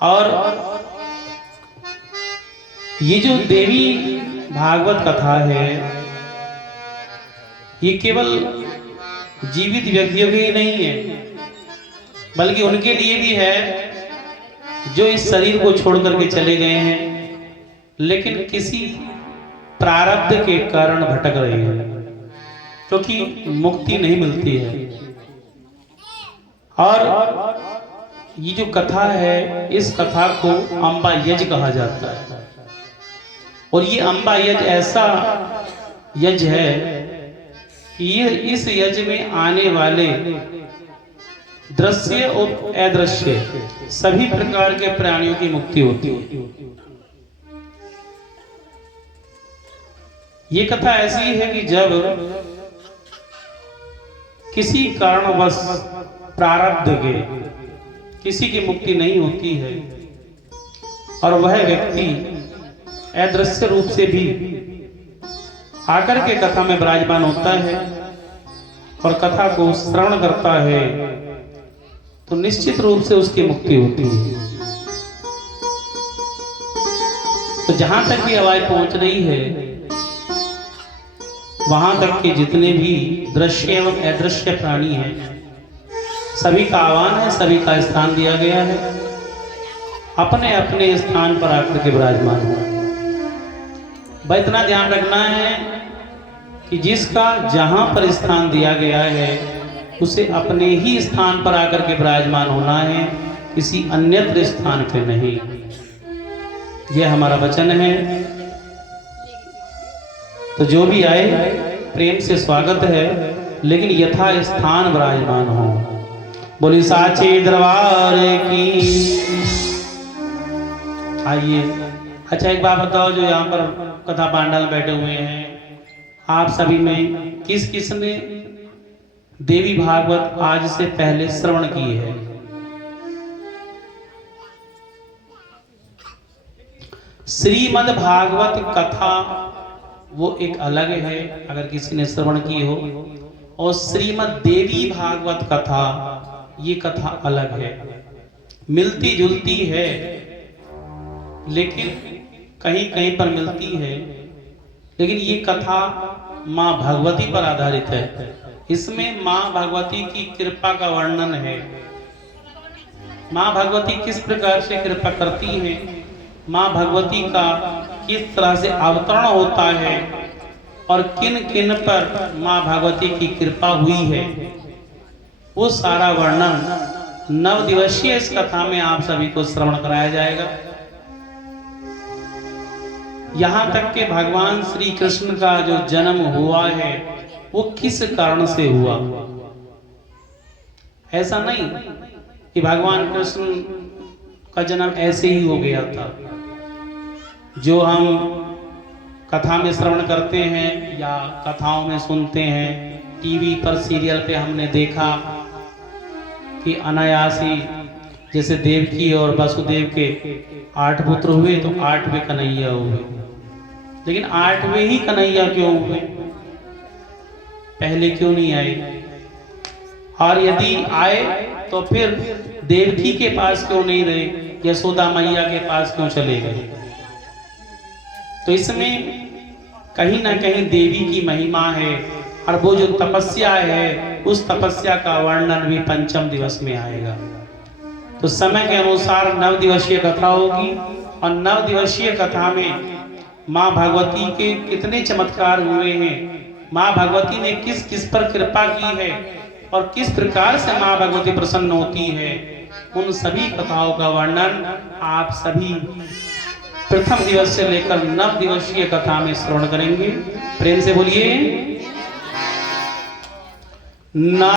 और ये जो देवी भागवत कथा है, ये केवल जीवित व्यक्तियों के ही नहीं है, बल्कि उनके लिए भी है जो इस शरीर को छोड़ करके चले गए हैं, लेकिन किसी प्रारब्ध के कारण भटक रहे हैं, क्योंकि मुक्ति नहीं मिलती है। और ये जो कथा है, इस कथा को अंबा यज कहा जाता है। और ये अंबा यज ऐसा यज है कि ये इस यज में आने वाले दृश्य और अदृश्य सभी प्रकार के प्राणियों की मुक्ति होती है। ये कथा ऐसी है कि जब किसी कारणवश प्रारब्ध के किसी की मुक्ति नहीं होती है और वह व्यक्ति अदृश्य रूप से भी आकर के कथा में विराजमान होता है और कथा को श्रवण करता है, तो निश्चित रूप से उसकी मुक्ति होती है। तो जहां तक भी आवाज पहुंच रही है, वहां तक के जितने भी दृश्य एवं अदृश्य प्राणी हैं, सभी का आह्वान है, सभी का स्थान दिया गया है, अपने अपने स्थान पर आकर के विराजमान हो। भाई इतना ध्यान रखना है कि जिसका जहां पर स्थान दिया गया है, उसे अपने ही स्थान पर आकर के विराजमान होना है, किसी अन्यत्र स्थान पे नहीं। यह हमारा वचन है। तो जो भी आए प्रेम से स्वागत है, लेकिन यथा स्थान विराजमान हो। बोली साचे दरबार की। आइए। अच्छा एक बात बताओ, जो यहाँ पर कथा पांडाल बैठे हुए हैं, आप सभी में किस किस ने देवी भागवत आज से पहले श्रवण की है? श्रीमद् भागवत कथा वो एक अलग है, अगर किसी ने श्रवण की हो, और श्रीमद् देवी भागवत कथा ये कथा अलग है। मिलती जुलती है, लेकिन कहीं कहीं पर मिलती है, लेकिन ये कथा माँ भगवती पर आधारित है। इसमें माँ भगवती की कृपा का वर्णन है। माँ भगवती किस प्रकार से कृपा करती है, माँ भगवती का किस तरह से अवतरण होता है और किन किन पर माँ भगवती की कृपा हुई है, वो सारा वर्णन 9 दिवसीय इस कथा में आप सभी को श्रवण कराया जाएगा। यहाँ तक के भगवान श्री कृष्ण का जो जन्म हुआ है, वो किस कारण से हुआ। ऐसा नहीं कि भगवान कृष्ण का जन्म ऐसे ही हो गया था। जो हम कथा में श्रवण करते हैं या कथाओं में सुनते हैं, टीवी पर सीरियल पे हमने देखा कि अनायास ही जैसे देवकी और वसुदेव के 8 पुत्र हुए, तो 8वें कन्हैया हुए। लेकिन 8वें ही कन्हैया क्यों हुए, पहले क्यों नहीं आए? और यदि आए तो फिर देवकी के पास क्यों नहीं रहे, यशोदा मैया के पास क्यों चले गए? तो इसमें कहीं ना कहीं देवी की महिमा है, और वो जो तपस्या है, उस तपस्या का वर्णन भी 5म दिवस में आएगा। तो समय के अनुसार 9 दिवसीय कथा होगी, और 9 दिवसीय कथा में माँ भगवती के कितने चमत्कार हुए हैं, माँ भगवती ने किस किस पर कृपा की है, और किस प्रकार से माँ भगवती प्रसन्न होती है, उन सभी कथाओं का वर्णन आप सभी प्रथम दिवस से लेकर 9 दिवसीय कथा में श्रवण करेंगे। प्रेम से बोलिए ना।